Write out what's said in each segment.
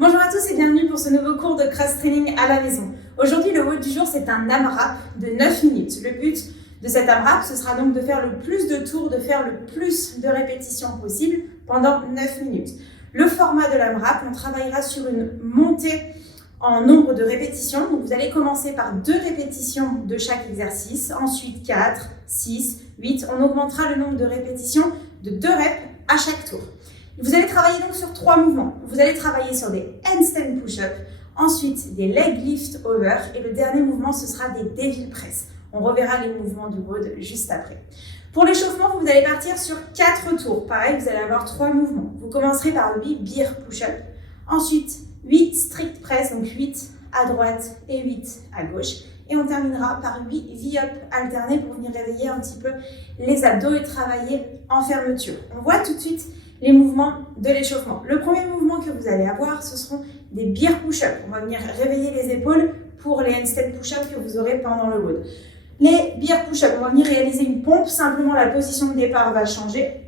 Bonjour à tous et bienvenue pour ce nouveau cours de cross-training à la maison. Aujourd'hui, le WOD du jour, c'est un AMRAP de 9 minutes. Le but de cet AMRAP, ce sera donc de faire le plus de tours, de faire le plus de répétitions possible pendant 9 minutes. Le format de l'AMRAP, on travaillera sur une montée en nombre de répétitions. Donc vous allez commencer par 2 répétitions de chaque exercice, ensuite 4, 6, 8. On augmentera le nombre de répétitions de 2 reps à chaque tour. Vous allez travailler donc sur 3 mouvements. Vous allez travailler sur des handstand push-up, ensuite des leg lift over et le dernier mouvement ce sera des devil press. On reverra les mouvements du WOD juste après. Pour l'échauffement, vous allez partir sur 4 tours. Pareil, vous allez avoir 3 mouvements. Vous commencerez par 8 beer push-up, ensuite 8 strict press, donc 8 à droite et 8 à gauche. Et on terminera par 8 V-up alternés pour venir réveiller un petit peu les abdos et travailler en fermeture. On voit tout de suite les mouvements de l'échauffement. Le premier mouvement que vous allez avoir, ce seront des beer push-up. On va venir réveiller les épaules pour les handstand push-up que vous aurez pendant le WOD. Les beer push-up, on va venir réaliser une pompe. Simplement, la position de départ va changer.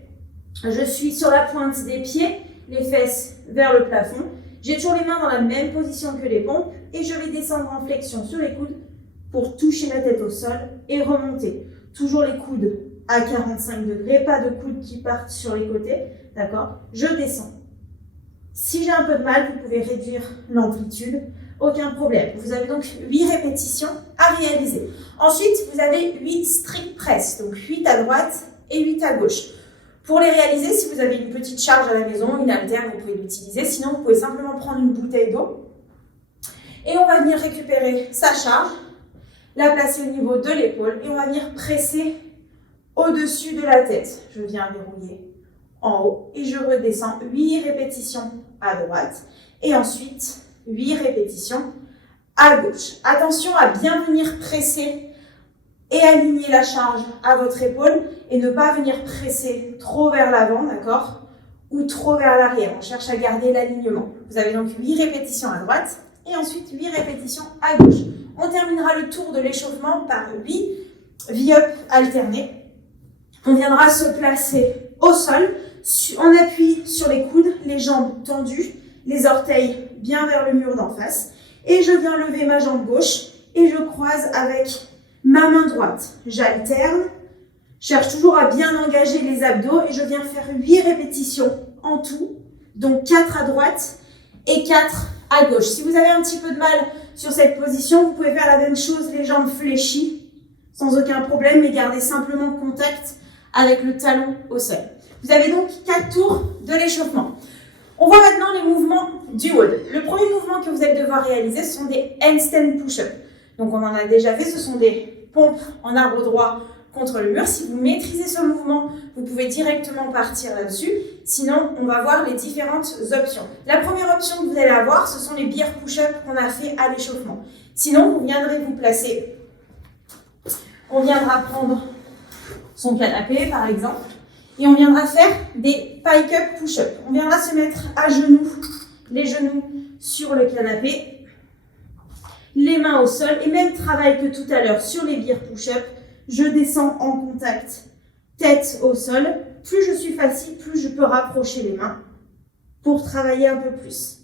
Je suis sur la pointe des pieds, les fesses vers le plafond. J'ai toujours les mains dans la même position que les pompes et je vais descendre en flexion sur les coudes pour toucher la tête au sol et remonter. Toujours les coudes à 45 degrés, pas de coudes qui partent sur les côtés, d'accord? Je descends. Si j'ai un peu de mal, vous pouvez réduire l'amplitude, aucun problème. Vous avez donc 8 répétitions à réaliser. Ensuite, vous avez 8 strict press, donc 8 à droite et 8 à gauche. Pour les réaliser, si vous avez une petite charge à la maison, une haltère, vous pouvez l'utiliser. Sinon, vous pouvez simplement prendre une bouteille d'eau et on va venir récupérer sa charge, la placer au niveau de l'épaule et on va venir presser au-dessus de la tête. Je viens verrouiller en haut et je redescends 8 répétitions à droite et ensuite 8 répétitions à gauche. Attention à bien venir presser et aligner la charge à votre épaule et ne pas venir presser trop vers l'avant, d'accord, ou trop vers l'arrière. On cherche à garder l'alignement. Vous avez donc 8 répétitions à droite et ensuite 8 répétitions à gauche. On terminera le tour de l'échauffement par 8 V-up alternés. On viendra se placer au sol, on appuie sur les coudes, les jambes tendues, les orteils bien vers le mur d'en face. Et je viens lever ma jambe gauche et je croise avec ma main droite. J'alterne, cherche toujours à bien engager les abdos et je viens faire 8 répétitions en tout, donc 4 à droite et 4 à gauche. Si vous avez un petit peu de mal sur cette position, vous pouvez faire la même chose, les jambes fléchies, sans aucun problème, mais gardez simplement contact avec le talon au sol. Vous avez donc 4 tours de l'échauffement. On voit maintenant les mouvements du WOD. Le premier mouvement que vous allez devoir réaliser, ce sont des handstand push-up. Donc on en a déjà fait, ce sont des pompes en arbre droit contre le mur. Si vous maîtrisez ce mouvement, vous pouvez directement partir là-dessus. Sinon, on va voir les différentes options. La première option que vous allez avoir, ce sont les beer push-up qu'on a fait à l'échauffement. Sinon, vous viendrez vous placer. On viendra prendre son canapé par exemple et on viendra faire des pike up push-up. On viendra se mettre à genoux, les genoux sur le canapé, les mains au sol et même travail que tout à l'heure sur les beer push-up. Je descends en contact, tête au sol. Plus je suis facile, plus je peux rapprocher les mains pour travailler un peu plus.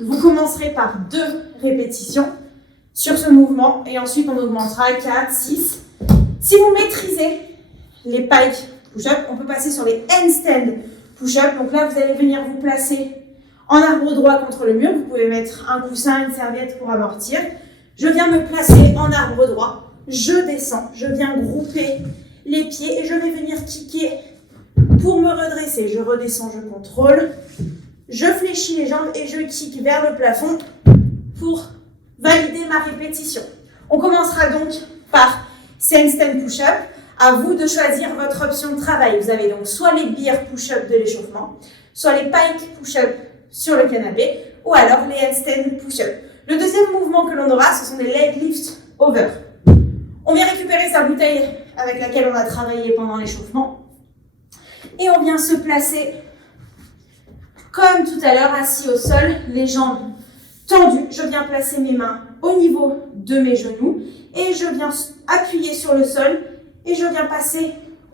Vous commencerez par 2 répétitions sur ce mouvement et ensuite on augmentera 4, 6. Si vous maîtrisez les pike push-up, on peut passer sur les handstand push-up. Donc là, vous allez venir vous placer en arbre droit contre le mur. Vous pouvez mettre un coussin, une serviette pour amortir. Je viens me placer en arbre droit. Je descends. Je viens grouper les pieds et je vais venir kicker pour me redresser. Je redescends, je contrôle. Je fléchis les jambes et je kick vers le plafond pour valider ma répétition. On commencera donc par ces handstand push-up. À vous de choisir votre option de travail. Vous avez donc soit les beer push-up de l'échauffement, soit les pike push-up sur le canapé, ou alors les handstand push-up. Le deuxième mouvement que l'on aura, ce sont des leg lift over. On vient récupérer sa bouteille avec laquelle on a travaillé pendant l'échauffement et on vient se placer comme tout à l'heure, assis au sol, les jambes tendues. Je viens placer mes mains au niveau de mes genoux et je viens appuyer sur le sol et je viens passer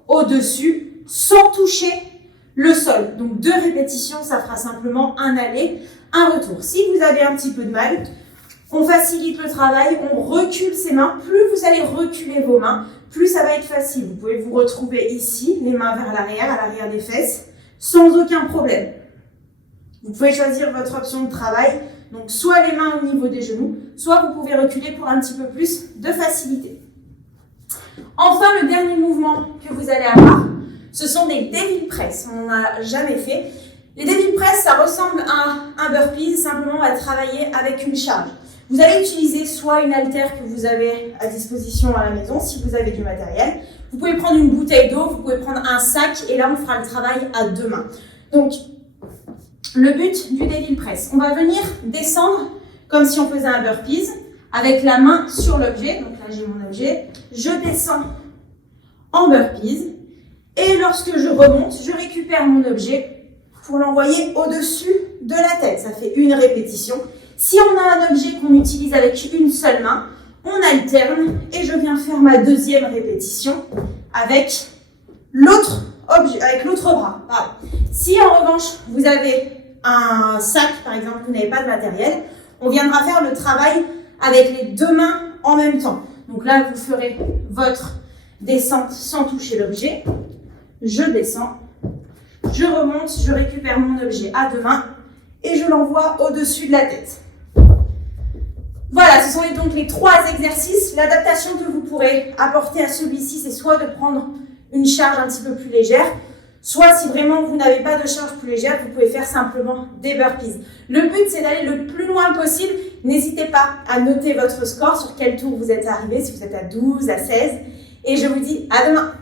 au-dessus sans toucher le sol. Donc 2 répétitions, ça fera simplement un aller un retour. Si vous avez un petit peu de mal, on facilite le travail, on recule ses mains. Plus vous allez reculer vos mains, plus ça va être facile. Vous pouvez vous retrouver ici, les mains vers l'arrière, à l'arrière des fesses, sans aucun problème. Vous pouvez choisir votre option de travail, donc soit les mains au niveau des genoux, soit vous pouvez reculer pour un petit peu plus de facilité. Enfin, le dernier mouvement que vous allez avoir, ce sont des devil press. On n'en a jamais fait. Les devil press, ça ressemble à un burpee, simplement on va travailler avec une charge. Vous allez utiliser soit une haltère que vous avez à disposition à la maison, si vous avez du matériel. Vous pouvez prendre une bouteille d'eau, vous pouvez prendre un sac, et là on fera le travail à deux mains. Donc, le but du devil press, on va venir descendre comme si on faisait un burpees, avec la main sur l'objet. Donc là j'ai mon objet, je descends en burpees, et lorsque je remonte, je récupère mon objet pour l'envoyer au-dessus de la tête. Ça fait une répétition. Si on a un objet qu'on utilise avec une seule main, on alterne et je viens faire ma deuxième répétition avec l'autre objet, avec l'autre bras. Pardon. Si en revanche vous avez un sac, par exemple, vous n'avez pas de matériel, on viendra faire le travail avec les deux mains en même temps. Donc là, vous ferez votre descente sans toucher l'objet. Je descends, je remonte, je récupère mon objet à deux mains et je l'envoie au-dessus de la tête. Voilà, ce sont donc les trois exercices. L'adaptation que vous pourrez apporter à celui-ci, c'est soit de prendre une charge un petit peu plus légère, soit si vraiment vous n'avez pas de charge plus légère, vous pouvez faire simplement des burpees. Le but, c'est d'aller le plus loin possible. N'hésitez pas à noter votre score, sur quel tour vous êtes arrivé, si vous êtes à 12, à 16. Et je vous dis à demain.